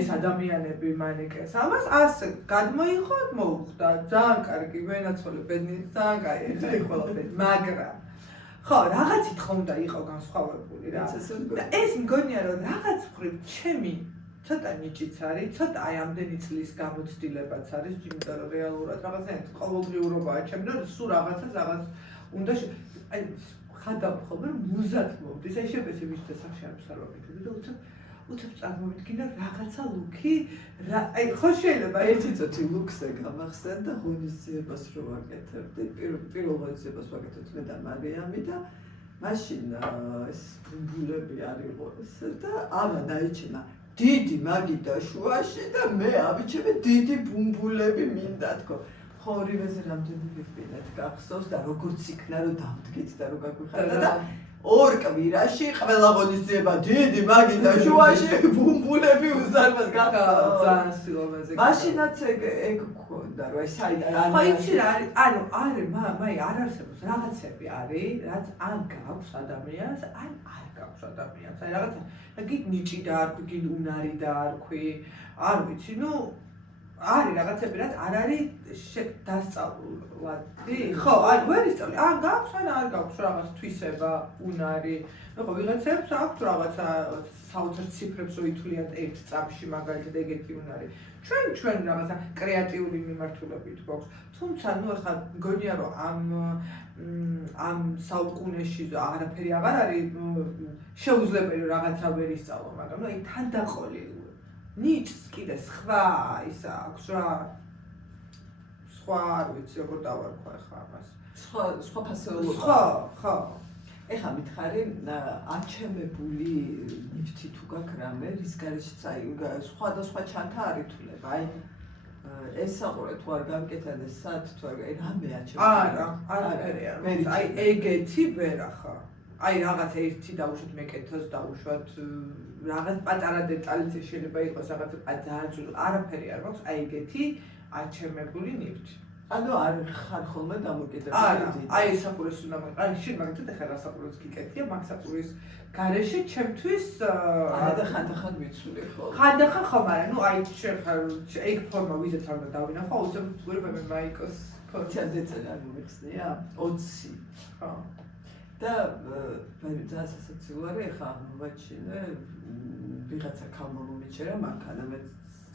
ეს ადამიანები მანეკენს ამას ასე გადმოიღო მოუხდა ძალიან კარგი ვენაცოლე ბედნი ძალიან კარგი ეს ყველაფერი მაგრამ ხო რაღაცით ხომ უნდა იყო განსხვავებული რა და ეს მგონია რომ რაღაც მხრივ ჩემი ცოტა ნიჭიც არის ცოტა აი ამდენი წლის გამოცდილებაც არის იმიტომ რომ რეალურად რაღაცა ყოველდღიურობაა ჩემი და სულ რაღაცას რაღაც უნდა აი ხადავ ხოლმე მუზად მომდის აი შეფესე ვიჩ და სახში არ ვსარვაკეთები და უცებ წარმოვიდგინე რაღაცა ლუკი, აი ხო შეიძლება ერთი წუთი ლუქსზე გამახსენდა ღონისძიებას რო ვაკეთებდი, პირველ ღონისძიებას ვაკეთებთ მე და მარიამი და მაშინ ეს ბუმბულები არ იყო ესე და ამა დაიჩინა დიდი მაგიდა შუაში და მე ავიჩემე დიდი ბუმბულები მინდა თქო. ხო ორივეზე რამდენი ვიყინეთ გახსოვს და როგორც იქნა რომ დავდგეთ და რო გაგვიხარდა და ორ კვირაში ყველა ღონისძიება დიდი მაგიდა შუაში ბუმბულები უზარმაზ გახსოვს. ძალიან სილამაზე. მაშინაც ეგ გქონდა რომ ეს საიდან არის. ხო იცი რა არის, ანუ არის მაი არ არსებობს რაღაცები არის, რაც ან გაქვს ადამიანს, ან არ გაქვს ადამიანს. აი რაღაცა გიგ ნიჭი დაარქვი, გიგ უნარი დაარქვი, არ ვიცი, ნუ არის რაღაცები, რაც არ არის დასწავლვადი. ხო, ან ვერ ისწავლი, ან გაქვს, ან არ გაქვს რაღაც თვისება, უნარი. ნუ ხო ვიღაცებს აქვს რაღაცა საოცარ ციფრებს რო ითვლიან ერთ წამში მაგალითად ეგეთი უნარი. ჩვენ რაღაცა კრეატიული მიმართულებით გვაქვს. თუმცა ნუ ახლა მგონია რომ ამ საუკუნეში არაფერი აღარ არის შეუძლებელი რაღაცა ვერ ისწავლო, მაგრამ ნუ აი თანდაყოლი ნიჭს კიდე სხვა ის აქვს რა. სხვა არ ვიცი როგორ დავარქვა ახლა ამას. სხვა ფასეულობა. ხო. ეხლა მითხარი აჩემებული ნივთი თუ გაქვს რამე რის გარეშეც აი სხვადასხვა ჩანთა არ ითვლება. აი ესაყურე თუ არ გამკეთდა სად თუ არ რამე აჩემებული. არაფერი არ. აი ეგეთი ვერ ახლა. აი რაღაც ერთი დავუშვათ მეკეთოს დავუშვათ რაღაც პატარა დეტალიც შეიძლება იყოს რაღაც ძალიან ძველი არაფერი არ მაქვს აი ეგეთი აჩემებული ნივთი. ანუ არ ხარ ხოლმე დამოკიდებული. აი საფურის უნდა აი შენ მაგით ახლა რა საფურის გიკეთია მაგ საფურის გარეშე ჩემთვის ხანდახან ვიცული ხო. ხანდახან ხო, მაგრამ ნუ აი შენ ხარ ეგ ფორმა ვიზეთ არ უნდა დავინახო, უცებ ვერა მე მაიკოს ფორცია დეწელა მიხსნია 20. ხო. და მე ძალიან სასაცილო არის ახლა მოვაჩინე ვიღაცა ქალმა მომიჩერა მანქანა მე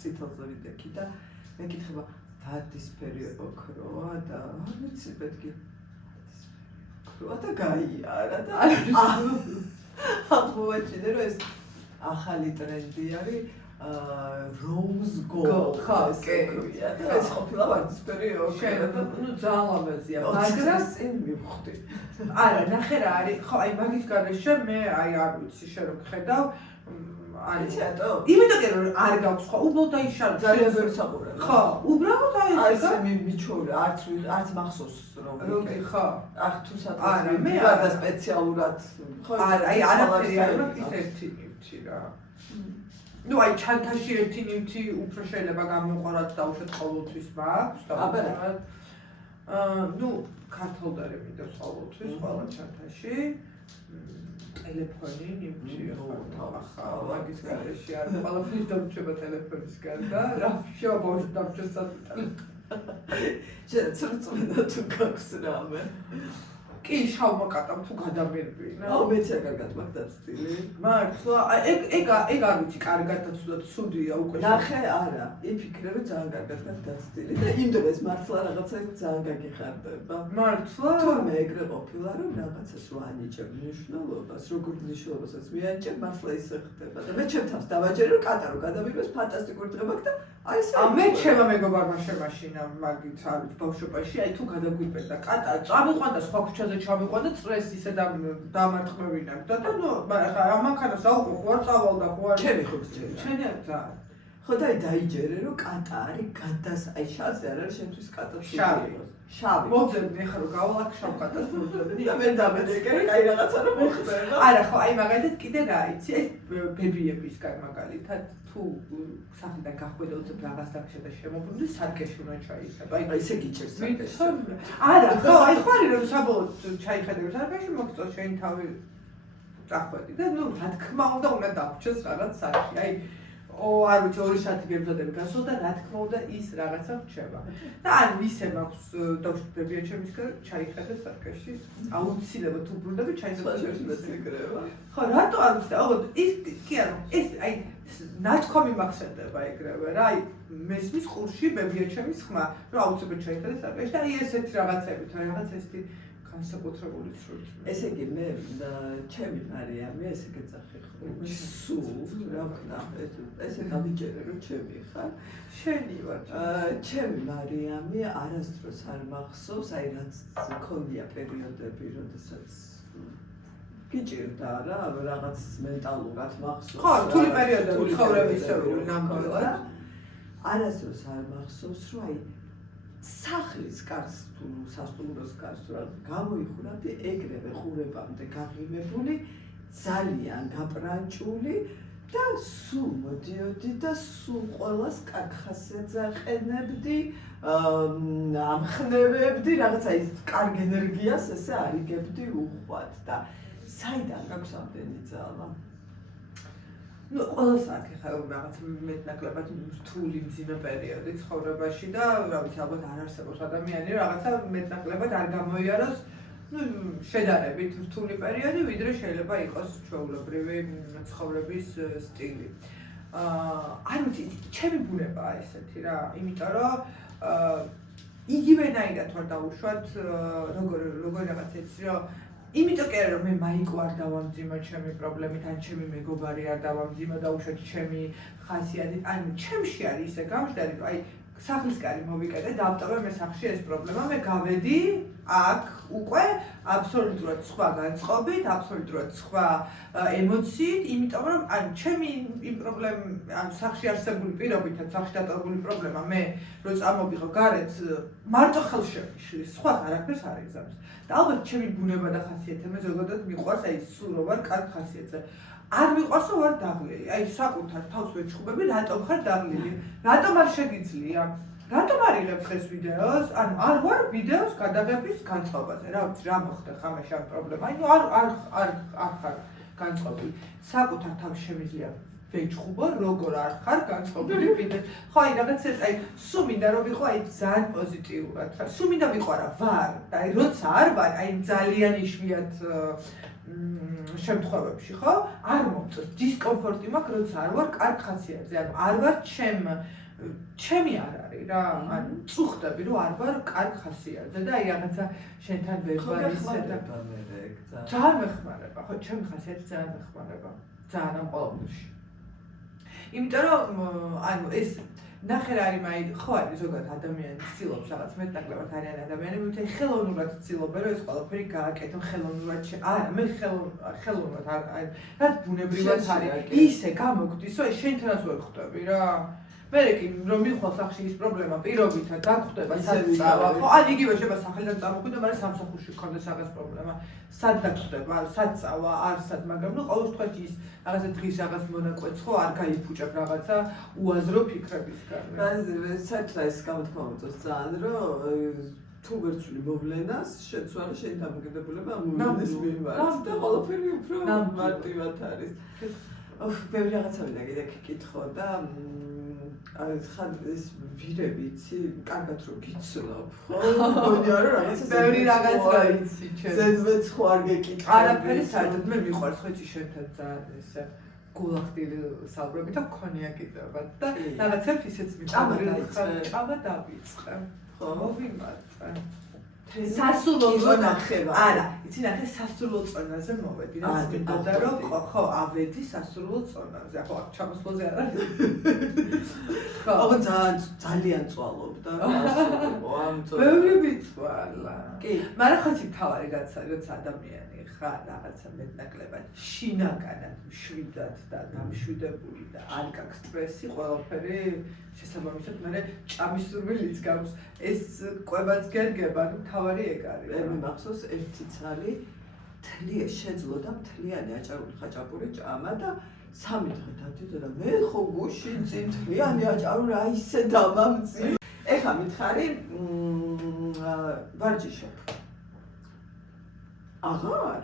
წითელზე ვიდექი და მეკითხება ვარდისფერი ოქროა და არ ვიცი პეტკი ოქროა და გაიარა და მოვაჩინე რომ ეს ახალი ტრენდი არის rose gold ხო კი და ეს ყოფილა ვარდისფერი ოქრო და ნუ ძალიან ლამაზია მაგრამ წინ მივხვდი არა ნახე რა არის ხო აი მაგის გარეშე მე აი არ ვიცი შენ რო გხედავ არის ეტო იმიტომ რომ არ გაქვს ხო უბრალოდ დაიშალა ძალიან ვერ საყურებ ხო უბრალოდ აი ეს მიჩორი არც მახსოვს რომ როგორი ხო ახ თუ სადღაც მე არა სპეციალურად ხო აი არაფერი არ მაქვს ის ერთი ნივთი რა ნუ აი ჩანთაში ერთი ნივთი უფრო შეიძლება გამოვყაროთ დაუშვათ ყოველთვის მაქვს და ნუ ქართულდარი მინდა ყოველთვის ყველა ჩანთაში ტელეფონი ნივთი ახლა მაგის გარეშე არ ყველაფერი დამრჩება ტელეფონის გარდა რა შეაბავშვ დამრჩეს ცრწმენა თუ გაქვს რამე კი შავმა კატამ თუ გადამერბინა აუ მეც კარგად მაგ დაცდილი მართლა ეგ არ ვიცი კარგად დაცულა ცუდია უკვე ნახე არა იფიქრე რომ ძალიან კარგად დაცდილი და იმ დროს მართლა რაღაცა ძალიან გაგიხარდება მართლა თუმცა ეგრე ყოფილა რომ რაღაცას ვანიჭებ მნიშვნელობას როგორ მნიშვნელობასაც მიანიჭებ მართლა ისე ხდება და მე ჩემთავს დავაჯერე რომ კატარო გადავიღოს ფანტასტიკური დღე მაქვს და აი ეს მე ჩემმა მეგობარმა შემაშინა მაგით არ ვიცი ბავშვობაში აი თუ გადაგვიპერდა კატა წამიყვანდა სხვა ქუჩაზე ჩამიყვანდა წრეს ისე დამარტყმევინებდა და ნუ ახლა ამანქანას აუყო ხო არ წავალდა ხო არ ჩემი ხო გჭირდა ჩემი არ ძალიან ხო და დაიჯერე რომ კატა არის გადას აი შავზე არ არის შემთვის კატა შავი მოძებნი ახლა რომ გავალ შავ კატას მოძებნი და მე დამედეკე აი რაღაცა რომ მოხდება არა ხო აი მაგალითად კიდე რა იცი ეს ბებიებისგან მაგალითად თუ სახლიდან გახვედა უცებ რაღაც დაგშე და შემოbrunდი სარკეში უნდა ჩაიხედა აი ისე გიჭერს სარკეში არა ხო აი ხო არის რომ საბოლოოდ ჩაიხედე სარკეში მოგწო შენ თავი წახვედი და ნუ რა თქმა უნდა დავრჩეს რაღაც სახლში აი არ ვიცი ორი საათი გემზადები გასულ და რა თქმა უნდა ის რაღაცა რჩება და ან ისე მაქვს დავშტებია ჩემისგან ჩაიხედე სარკეში აუცილებლად უბრუნდები ჩაიხედე ხო რატო არ ვიცი აღო ის კი არა ეს აი ნათქვამი მახსენდება ეგრევე რა აი მესმის ყურში ბებია ჩემის ხმა რომ აუცილებლად ჩაიხედე სარკეში და აი ესეთი რაღაცები თუ რაღაც ესეთი განსაკუთრებული სრულწმიდა. ესე იგი მე ჩემი მარიამი ესე გეძახი ხო სულ რა ვქნა ესე გამიჯერე რომ ჩემი ხარ შენი ვარ ჩემი მარიამი არასდროს არ მახსოვს აი რაც ქონია პერიოდები როდესაც გიჭირდა რა რაღაც მენტალურად მახსოვს ხო რთული პერიოდები ცხოვრებისეული ნამდვილად არასდროს არ მახსოვს რომ აი სახლის კარს თუ სასტუმროს კარს რა გამოიხურებდი ეგრევე ხურებამდე გაღიმებული ძალიან გაპრანჭული და სულ მოდიოდი და სულ ყველას კარგ ხასიათს აყენებდი ამხნევებდი რაღაცა ის კარგ ენერგიას ესე არიგებდი უხვად და საიდან გაქვს ამდენი ძალა ну ყველას აქვს ხა რაღაც მეტნაკლებად რთული მძიმე პერიოდი ცხოვრებაში და რა ვიცი ალბათ არ არსებობს ადამიანი რაღაცა მეტნაკლებად არ გამოიაროს ну შედარებით რთული პერიოდი ვიდრე შეიძლება იყოს ჩვეულებრივი ცხოვრების სტილი არ ვიცი ჩემი ბუნებაა ესეთი რა იმიტომ რომ იგივენაირად ვარ დავუშვათ როგორ რაღაც ეცი რომ იმიტომ კი არა რომ მე მაიკო არ დავამძიმო ჩემი პრობლემით ან ჩემი მეგობარი არ დავამძიმო და უშოთ ჩემი ხასიათით ანუ ჩემში არის ისე გამჟდარი რომ აი სახლის კარი მოვიკეთე დავტოვე მე სახლში ეს პრობლემა მე გავედი აქ უკვე აბსოლუტურად სხვა განწყობით აბსოლუტურად სხვა ემოციით იმიტომ რომ ანუ ჩემი იმ ანუ სახლში არსებული პირობითაც სახლში დატოვებული პრობლემა მე რო წამოვიღო გარეთ მარტო ხელშემიშლის სხვა არაფერს არ იგზავნის და ალბათ ჩემი ბუნება და ხასიათი მე ზოგადად მიყვარს აი სულ რო ვარ კარგ ხასიათზე არ მიყვარს რომ ვარ დაღლილი აი საკუთარ თავს ვეჩხუბები რატომ ხარ დაღლილი რატომ არ შეგიძლია რატომ არ იღებ ხეს ვიდეოს ანუ არ ვარ ვიდეოს გადაღების განწყობაზე რა ვიცი რა მოხდა ხამაში ამ პრობლემა აი ნუ არ ხარ განწყობილი საკუთარ თავს შემიძლია ვეჩხუბო როგორ არ ხარ განწყობილი ვიდეო ხო აი რაღაც ეს აი სულ მინდა რომ ვიყო აი ძალიან პოზიტიურად ხარ სულ მინდა ვიყარა ვარ და აი როცა არ ვარ აი ძალიან იშვიათ შემთხვევებში ხო არ მომწონს დისკომფორტი მაქვს როცა არ ვარ კარგ ხასიათზე ანუ არ ვარ ჩემი არ არის რა ანუ წუხდები რომ არ ვარ კარგ ხასიათზე და აი რაღაცა შენთან ვერ ვარ ისე და ძალიან მეხმარება ხო ჩემი ხასიათი ძალიან მეხმარება ძალიან ამ ყოველდღიში იმიტომ რომ ანუ ეს ნახე რა არის მაი ხო არის ზოგადად ადამიანი ცდილობს რაღაც მეტნაკლებად არიან ადამიანები თუმცა ხელოვნურად ცდილობენ რომ ეს ყველაფერი გააკეთო ხელოვნურად არა მე ხელოვნურად არ რაც ბუნებრივად არის ისე გამოგვდის რომ შენთანაც ვერ ხვდები რა მე კი რომ მიხვალ სახში ის პრობლემა პირობითად დაგხვდება სად წავა ხო ან იგივე შეიძლება სახელიდან წამოხვიდე მაგრამ სამსახურში გქონდეს რაღაც პრობლემა სად დაგხვდება სად წავა არ სად მაგრამ ნუ ყოველ შემთხვევაში ის რაღაცა დღის რაღაც მონაკვეთს ხო არ გაიფუჭებ რაღაცა უაზრო ფიქრებისგან საერთოდ ეს გამოთქმა მოწონს ძალიან რომ თუ ვერცული მოვლენას შეცვალე შენი დამოკიდებულება ამ მოვლენის მიმართ და ყველაფერი უფრო მარტივად არის ბევრი რაღაცა მინდა კიდე გიკითხო და ხან ეს ვირები იცი კარგად რომ გიცნობ ხო მგონია რომ რაღაცა ბევრი რაღაცა იცი ჩემს ზედმეც ხო არ გეკითხები არაფერი საერთოდ მე მიყვარს ხო იცი შენთან ძალიან ესე გულახდილი საუბრები და კონიაკიდება და რაღაცებს ისეც მიყვარს ჭამა დავიწყე ხო მოვიმართე სასულო წონახება არა იცი ნახე სასულო წონაზე მოვედი რა მინდოდა რომ ხო ავედი სასულო წონაზე ხო ჩამოსვლაზე არ არის ხო აბა ძალიან წვალობდა ამ წონაზე ბევრი ვიცვალა კი მაგრამ ხო თავარი როცა ადამიანი ხარ რაღაცა მეტნაკლებად შინაგანად მშვიდად და დამშვიდებული და არ გაქვს სტრესი ყველაფერი შესაბამისად მე ჭამის სურვილიც გაქვს ეს კვებაც გერგება ნუ თავარი ეგ არის მე მახსოვს ერთი ცალი შეძლო და მთლიანი აჭარული ხაჭაპური ჭამა და 3 დღე დადიოდა და მე ხო გუში წინ მთლიანი აჭარული აი ისე დამამწი ეხა მითხარი ვარჯიშობ აღარ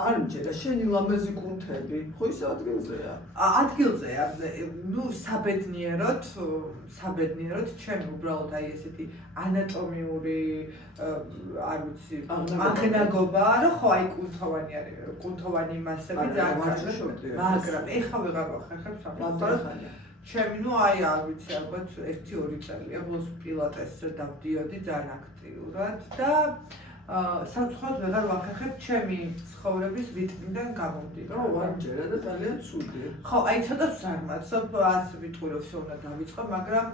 არ მჯერა შენი ლამაზი კუნთები ხო ის ადგილზეა ადგილზეა ნუ საბედნიეროდ ჩემ უბრალოდ აი ესეთი ანატომიური არ ვიცი აღნაგობაა რომ ხო აი კუნთოვანი არის კუნთოვანი მასები ძალიან ვარჯიშობდი მაგრამ ეხა ვეღარ ვახერხებ სამწუხაროდ ჩემი ნუ აი არ ვიცი ალბათ 1-2 წელია ბოლოს პილატესზე დავდიოდი ძალიან აქტიურად და საცხოდ ვეღარ ვახერხებ ჩემი ცხოვრების რიტმიდან გამომდინარე. ვარჯერა და ძალიან ცუდი. ხო, აი ცოტა ზარმაცობ, ასე ვიტყვი რომ უნდა დავიწყო, მაგრამ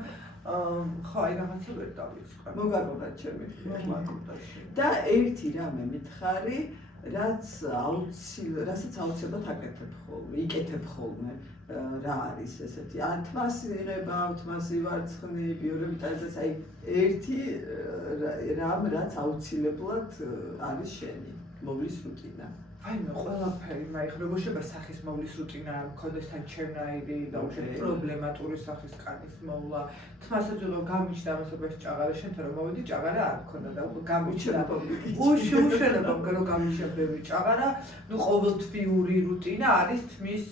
ხო, აი რაღაცა ვერ დავიწყო. მოგაგონდა ჩემი და ერთი რამე მითხარი, რასაც აუცილებლად აკეთებ ხოლმე, იკეთებ ხოლმე. რა არის ესეთი? თმას იღება, თმას ივარცხნი, ბიორევიტალიზაცია, აი ერთი რამ რაც აუცილებლად არის შენი მოვლის რუტინა. აი მე ყველაფერი, მაგრამ როგორ შეიძლება სახის მოვლის რუტინა მქონდეს თან ჩემნაირი და უშენ პრობლემატური სახის კანის მოვლა. თმასაც რომ გამიჩნდა ამასობაში ჭაღარა, შენთან რომ მოვიდი ჭაღარა არ მქონდა და გამიჩნდა. უშენება რომ გამიჩნდა ბევრი ჭაღარა, ნუ ყოველთვიური რუტინა არის თმის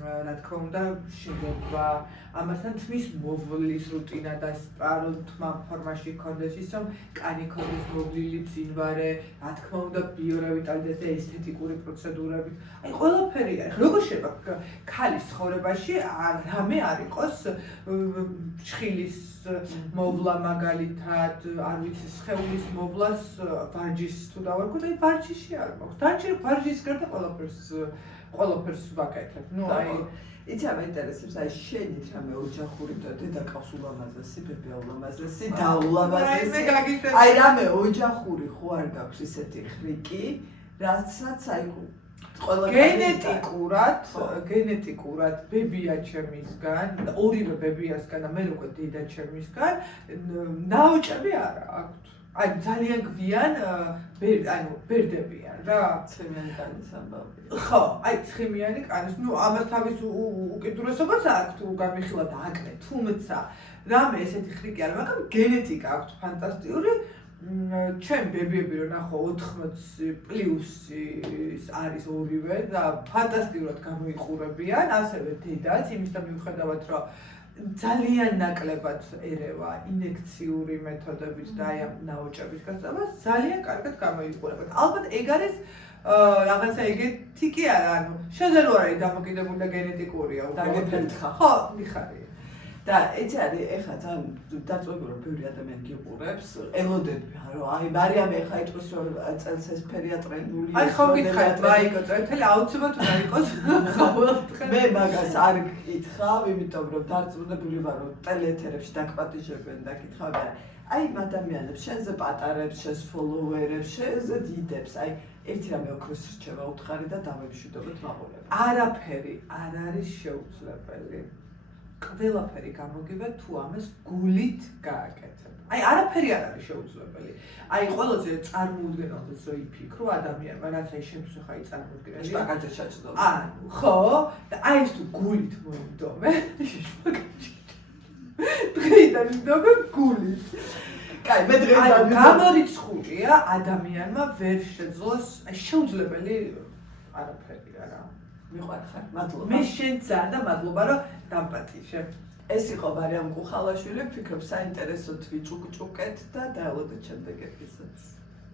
რა თქმა უნდა შეგება ამასთან თმის მოვლის რუტინა და სპარო თმა ფორმაში ქონდეს ის რომ კანი ქონდეს მოვლილი წინვარე რა თქმა უნდა ბიორევიტალიზაცია ესთეტიკური პროცედურებით აი ყველაფერი არის როგორ შეიძლება ქალის ცხოვრებაში რამე არ იყოს ჩხილის მოვლა მაგალითად არ ვიცი სხეულის მოვლას ვარჯიშს თუ დავარქოთ აი ვარჯიში არ მაქვს დანარჩენ ვარჯიშის გარდა ყველაფერს ვაკეთებ. ნუ აი იცი რა მაინტერესებს აი შენით რამე ოჯახური და დედაკავს ულამაზესი, ბებია ულამაზესი, და ულამაზესი. აი რამე ოჯახური ხო არ გაქვს ისეთი ხრიკი, რასაც აი ყველა გენეტიკურად ბებია ჩემისგან, ორივე ბებიასგან და მე უკვე დედა ჩემისგან ნაოჭები არ აქვს. აი ძალიან გვიან ბერდებიან რა ცხიმიანი კანის ამბავი. ხო, აი ცხიმიანი კანის, ნუ ამას თავის უკიდურესობაც აქვს თუ გამიხილა და აკნე, თუმცა რამე ესეთი ხრიკი არა, მაგრამ გენეტიკა აქვს ფანტასტიკური. ჩვენ ბებიები რო ნახო 80 პლუსი არის ორივე და ფანტასტიკურად გამოიყურებიან, ასევე დედაც, იმისთან მიუხედავად რომ ძალიან ნაკლებად ერევა ინექციური მეთოდებით და აი ამ ნაოჭების გასწავლას ძალიან კარგად გამოიყურება. ალბათ ეგ არის რაღაცა ეგეთი კი არა, ანუ შენზე რო არის დამოკიდებული და გენეტიკურია დაგეფერთხა. ხო, მიხარია. და ეცი არის ეხლა ძალიან დაწვებული რომ ბევრი ადამიანი გიყურებს, ელოდები რომ აი მარიამ ეხლა იტყვის რომ წელს ეს ფერია ტრენდული. აი ხო გითხარით, მაიკო, წეთელი აუცილებლად უნდა იყოს. მე მაგას არ გკითხავ, იმიტომ რომ დარწმუნებული ვარ რომ ტელეეთერებში დაგპატიჟებენ და გითხავენ. აი ადამიანებს, შენზე პატარებს, შენს ფოლოვერებს, შენზე დიდებს, აი ერთი რამე ოქროს რჩევა უთხარი და დავემშვიდობოთ მაყურებელს. არაფერი არ არის შეუძლებელი. ყველაფერი გამოგება თუ ამას გულით გააკეთებ. აი არაფერი არ არის შეუძლებელი. აი ყველაზე წარმოუდგენელს რო იფიქრო ადამიანმა, რაც აი შენთვის ხა იწარმოდგენელი. შტაკაძე ჩაჭდო. ანუ ხო, და აი ეს თუ გულით მოიმდომე, დღეიდან იმდომე გულით. კაი, მე დღეიდან გამორიცხულია ადამიანმა ვერ შეძლოს, აი შეუძლებელი არაფერი არა. მიყვარ ხარ, მადლობა. მე შენ ძალიან და მადლობა რომ დამპატიჟე. ეს იყო მარიამ კუხალაშვილი, ვფიქრობ საინტერესო თვიჭუკჭუკეთ და დაელოდეთ შემდეგ ეპიზოდს.